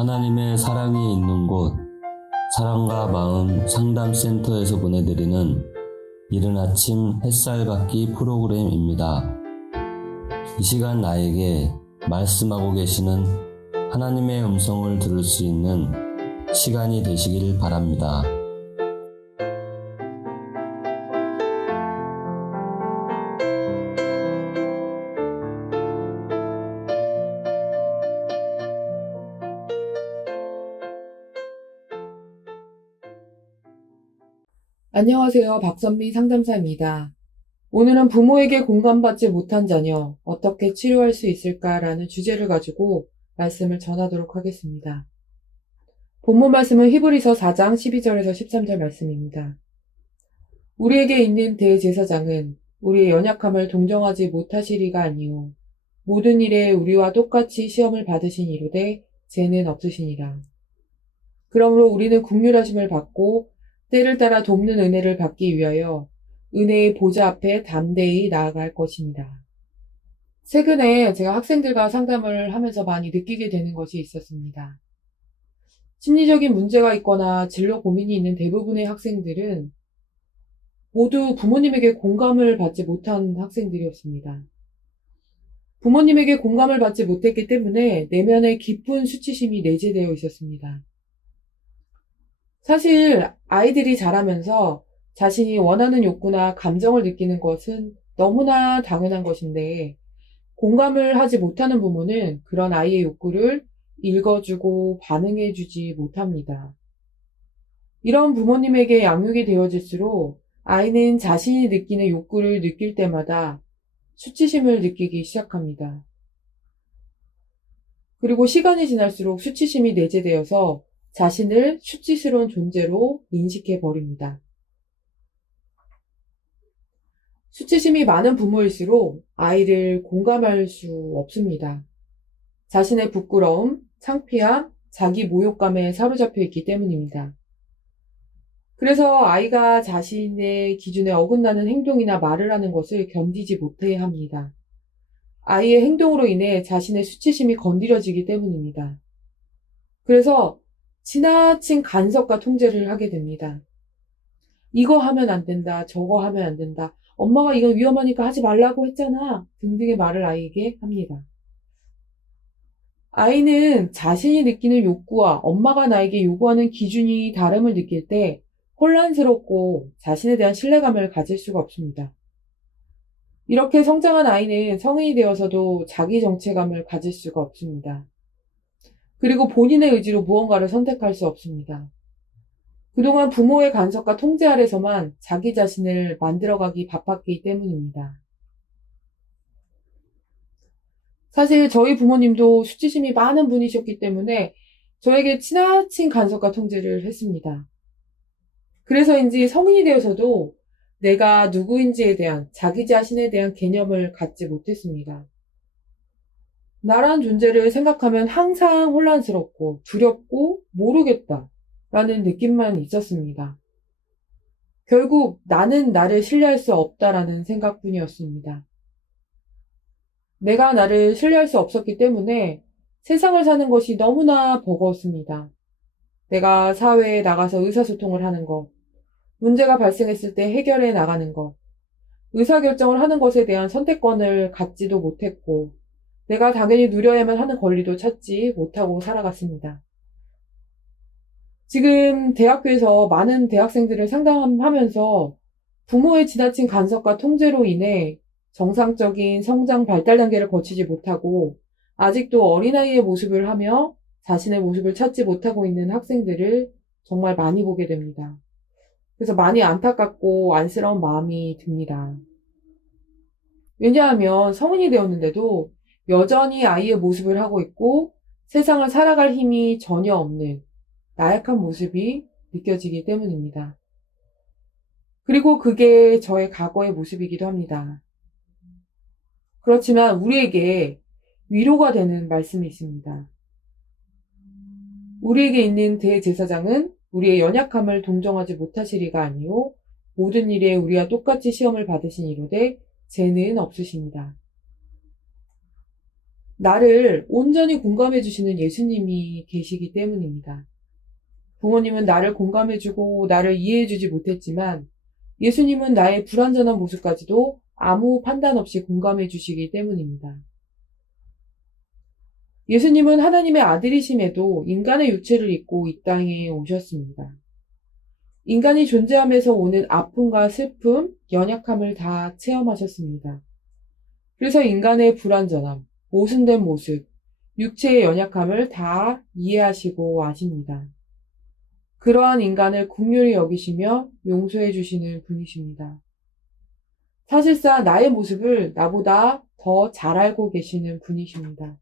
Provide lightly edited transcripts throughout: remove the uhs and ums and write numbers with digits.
하나님의 사랑이 있는 곳, 사랑과 마음 상담센터에서 보내드리는 이른 아침 햇살 받기 프로그램입니다. 이 시간 나에게 말씀하고 계시는 하나님의 음성을 들을 수 있는 시간이 되시길 바랍니다. 안녕하세요. 박선미 상담사입니다. 오늘은 부모에게 공감받지 못한 자녀, 어떻게 치료할 수 있을까라는 주제를 가지고 말씀을 전하도록 하겠습니다. 본문 말씀은 히브리서 4장 12절에서 13절 말씀입니다. 우리에게 있는 대제사장은 우리의 연약함을 동정하지 못하시리가 아니요 모든 일에 우리와 똑같이 시험을 받으신 이로되 죄는 없으시니라. 그러므로 우리는 긍휼하심을 받고 때를 따라 돕는 은혜를 받기 위하여 은혜의 보좌 앞에 담대히 나아갈 것입니다. 최근에 제가 학생들과 상담을 하면서 많이 느끼게 되는 것이 있었습니다. 심리적인 문제가 있거나 진로 고민이 있는 대부분의 학생들은 모두 부모님에게 공감을 받지 못한 학생들이었습니다. 부모님에게 공감을 받지 못했기 때문에 내면에 깊은 수치심이 내재되어 있었습니다. 사실 아이들이 자라면서 자신이 원하는 욕구나 감정을 느끼는 것은 너무나 당연한 것인데 공감을 하지 못하는 부모는 그런 아이의 욕구를 읽어주고 반응해주지 못합니다. 이런 부모님에게 양육이 되어질수록 아이는 자신이 느끼는 욕구를 느낄 때마다 수치심을 느끼기 시작합니다. 그리고 시간이 지날수록 수치심이 내재되어서 자신을 수치스러운 존재로 인식해 버립니다. 수치심이 많은 부모일수록 아이를 공감할 수 없습니다. 자신의 부끄러움, 창피함, 자기 모욕감에 사로잡혀 있기 때문입니다. 그래서 아이가 자신의 기준에 어긋나는 행동이나 말을 하는 것을 견디지 못해 합니다. 아이의 행동으로 인해 자신의 수치심이 건드려지기 때문입니다. 그래서 지나친 간섭과 통제를 하게 됩니다. 이거 하면 안 된다, 저거 하면 안 된다, 엄마가 이거 위험하니까 하지 말라고 했잖아 등등의 말을 아이에게 합니다. 아이는 자신이 느끼는 욕구와 엄마가 나에게 요구하는 기준이 다름을 느낄 때 혼란스럽고 자신에 대한 신뢰감을 가질 수가 없습니다. 이렇게 성장한 아이는 성인이 되어서도 자기 정체감을 가질 수가 없습니다. 그리고 본인의 의지로 무언가를 선택할 수 없습니다. 그동안 부모의 간섭과 통제 아래서만 자기 자신을 만들어가기 바빴기 때문입니다. 사실 저희 부모님도 수치심이 많은 분이셨기 때문에 저에게 지나친 간섭과 통제를 했습니다. 그래서인지 성인이 되어서도 내가 누구인지에 대한 자기 자신에 대한 개념을 갖지 못했습니다. 나란 존재를 생각하면 항상 혼란스럽고 두렵고 모르겠다라는 느낌만 있었습니다. 결국 나는 나를 신뢰할 수 없다라는 생각뿐이었습니다. 내가 나를 신뢰할 수 없었기 때문에 세상을 사는 것이 너무나 버거웠습니다. 내가 사회에 나가서 의사소통을 하는 것, 문제가 발생했을 때 해결해 나가는 것, 의사결정을 하는 것에 대한 선택권을 갖지도 못했고 내가 당연히 누려야만 하는 권리도 찾지 못하고 살아갔습니다. 지금 대학교에서 많은 대학생들을 상담하면서 부모의 지나친 간섭과 통제로 인해 정상적인 성장 발달 단계를 거치지 못하고 아직도 어린아이의 모습을 하며 자신의 모습을 찾지 못하고 있는 학생들을 정말 많이 보게 됩니다. 그래서 많이 안타깝고 안쓰러운 마음이 듭니다. 왜냐하면 성인이 되었는데도 여전히 아이의 모습을 하고 있고 세상을 살아갈 힘이 전혀 없는 나약한 모습이 느껴지기 때문입니다. 그리고 그게 저의 과거의 모습이기도 합니다. 그렇지만 우리에게 위로가 되는 말씀이 있습니다. 우리에게 있는 대제사장은 우리의 연약함을 동정하지 못하시리가 아니요 모든 일에 우리와 똑같이 시험을 받으신 이로되 죄는 없으십니다. 나를 온전히 공감해 주시는 예수님이 계시기 때문입니다. 부모님은 나를 공감해주고 나를 이해해주지 못했지만 예수님은 나의 불완전한 모습까지도 아무 판단 없이 공감해주시기 때문입니다. 예수님은 하나님의 아들이심에도 인간의 육체를 입고 이 땅에 오셨습니다. 인간이 존재하면서 오는 아픔과 슬픔, 연약함을 다 체험하셨습니다. 그래서 인간의 불완전함, 모순된 모습, 육체의 연약함을 다 이해하시고 아십니다. 그러한 인간을 긍휼히 여기시며 용서해 주시는 분이십니다. 사실상 나의 모습을 나보다 더 잘 알고 계시는 분이십니다.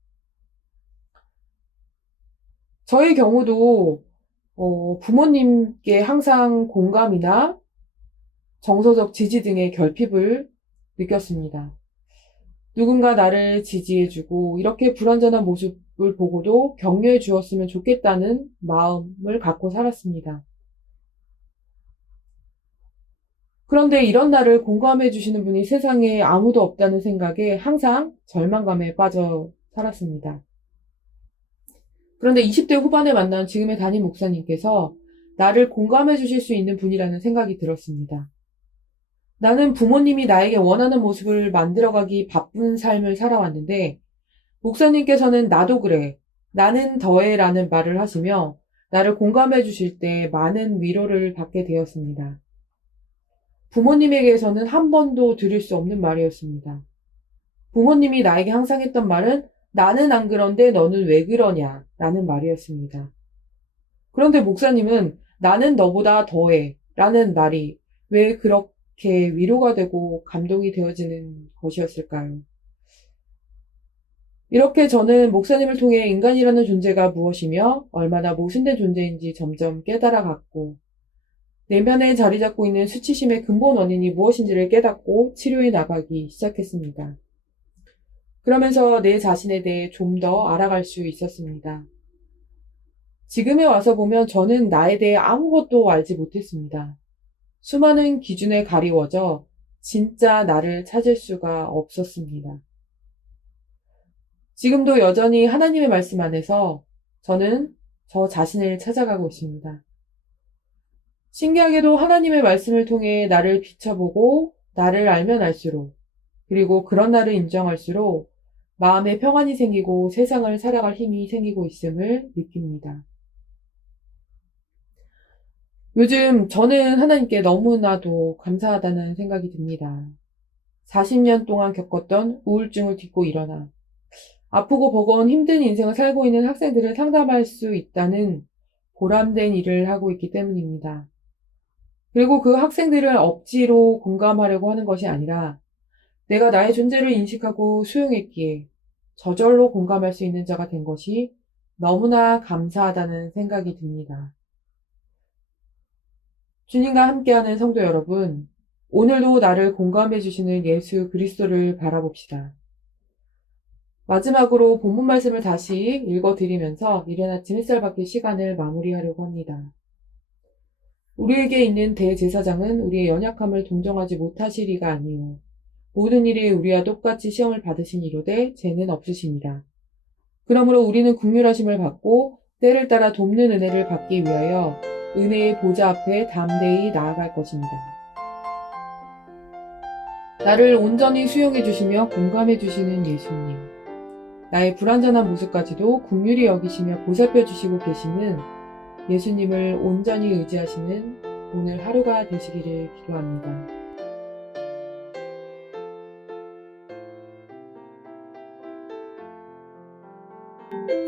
저의 경우도 부모님께 항상 공감이나 정서적 지지 등의 결핍을 느꼈습니다. 누군가 나를 지지해주고 이렇게 불완전한 모습을 보고도 격려해 주었으면 좋겠다는 마음을 갖고 살았습니다. 그런데 이런 나를 공감해 주시는 분이 세상에 아무도 없다는 생각에 항상 절망감에 빠져 살았습니다. 그런데 20대 후반에 만난 지금의 담임 목사님께서 나를 공감해 주실 수 있는 분이라는 생각이 들었습니다. 나는 부모님이 나에게 원하는 모습을 만들어가기 바쁜 삶을 살아왔는데 목사님께서는 나도 그래, 나는 더해 라는 말을 하시며 나를 공감해 주실 때 많은 위로를 받게 되었습니다. 부모님에게서는 한 번도 들을 수 없는 말이었습니다. 부모님이 나에게 항상 했던 말은 나는 안 그런데 너는 왜 그러냐 라는 말이었습니다. 그런데 목사님은 나는 너보다 더해 라는 말이 왜 그렇게 위로가 되고 감동이 되어지는 것이었을까요? 이렇게 저는 목사님을 통해 인간이라는 존재가 무엇이며 얼마나 모순된 존재인지 점점 깨달아갔고 내면에 자리 잡고 있는 수치심의 근본 원인이 무엇인지를 깨닫고 치료해 나가기 시작했습니다. 그러면서 내 자신에 대해 좀 더 알아갈 수 있었습니다. 지금에 와서 보면 저는 나에 대해 아무것도 알지 못했습니다. 수많은 기준에 가리워져 진짜 나를 찾을 수가 없었습니다. 지금도 여전히 하나님의 말씀 안에서 저는 저 자신을 찾아가고 있습니다. 신기하게도 하나님의 말씀을 통해 나를 비춰보고 나를 알면 알수록 그리고 그런 나를 인정할수록 마음에 평안이 생기고 세상을 살아갈 힘이 생기고 있음을 느낍니다. 요즘 저는 하나님께 너무나도 감사하다는 생각이 듭니다. 40년 동안 겪었던 우울증을 딛고 일어나 아프고 버거운 힘든 인생을 살고 있는 학생들을 상담할 수 있다는 보람된 일을 하고 있기 때문입니다. 그리고 그 학생들을 억지로 공감하려고 하는 것이 아니라 내가 나의 존재를 인식하고 수용했기에 저절로 공감할 수 있는 자가 된 것이 너무나 감사하다는 생각이 듭니다. 주님과 함께하는 성도 여러분, 오늘도 나를 공감해 주시는 예수 그리스도를 바라봅시다. 마지막으로 본문 말씀을 다시 읽어드리면서 이른 아침 햇살 받기 시간을 마무리하려고 합니다. 우리에게 있는 대제사장은 우리의 연약함을 동정하지 못하시리가 아니요 모든 일에 우리와 똑같이 시험을 받으시니로되 죄는 없으시니라. 그러므로 우리는 긍휼하심을 받고 때를 따라 돕는 은혜를 받기 위하여 은혜의 보좌 앞에 담대히 나아갈 것입니다. 나를 온전히 수용해 주시며 공감해 주시는 예수님. 나의 불완전한 모습까지도 긍휼히 여기시며 보살펴 주시고 계시는 예수님을 온전히 의지하시는 오늘 하루가 되시기를 기도합니다.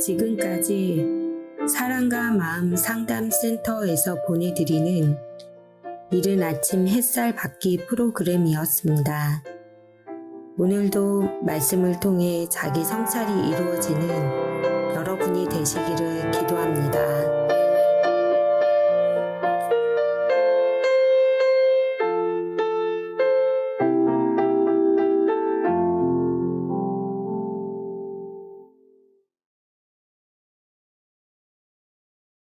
지금까지 사랑과 마음 상담센터에서 보내드리는 이른 아침 햇살 받기 프로그램이었습니다. 오늘도 말씀을 통해 자기 성찰이 이루어지는 여러분이 되시기를 기도합니다.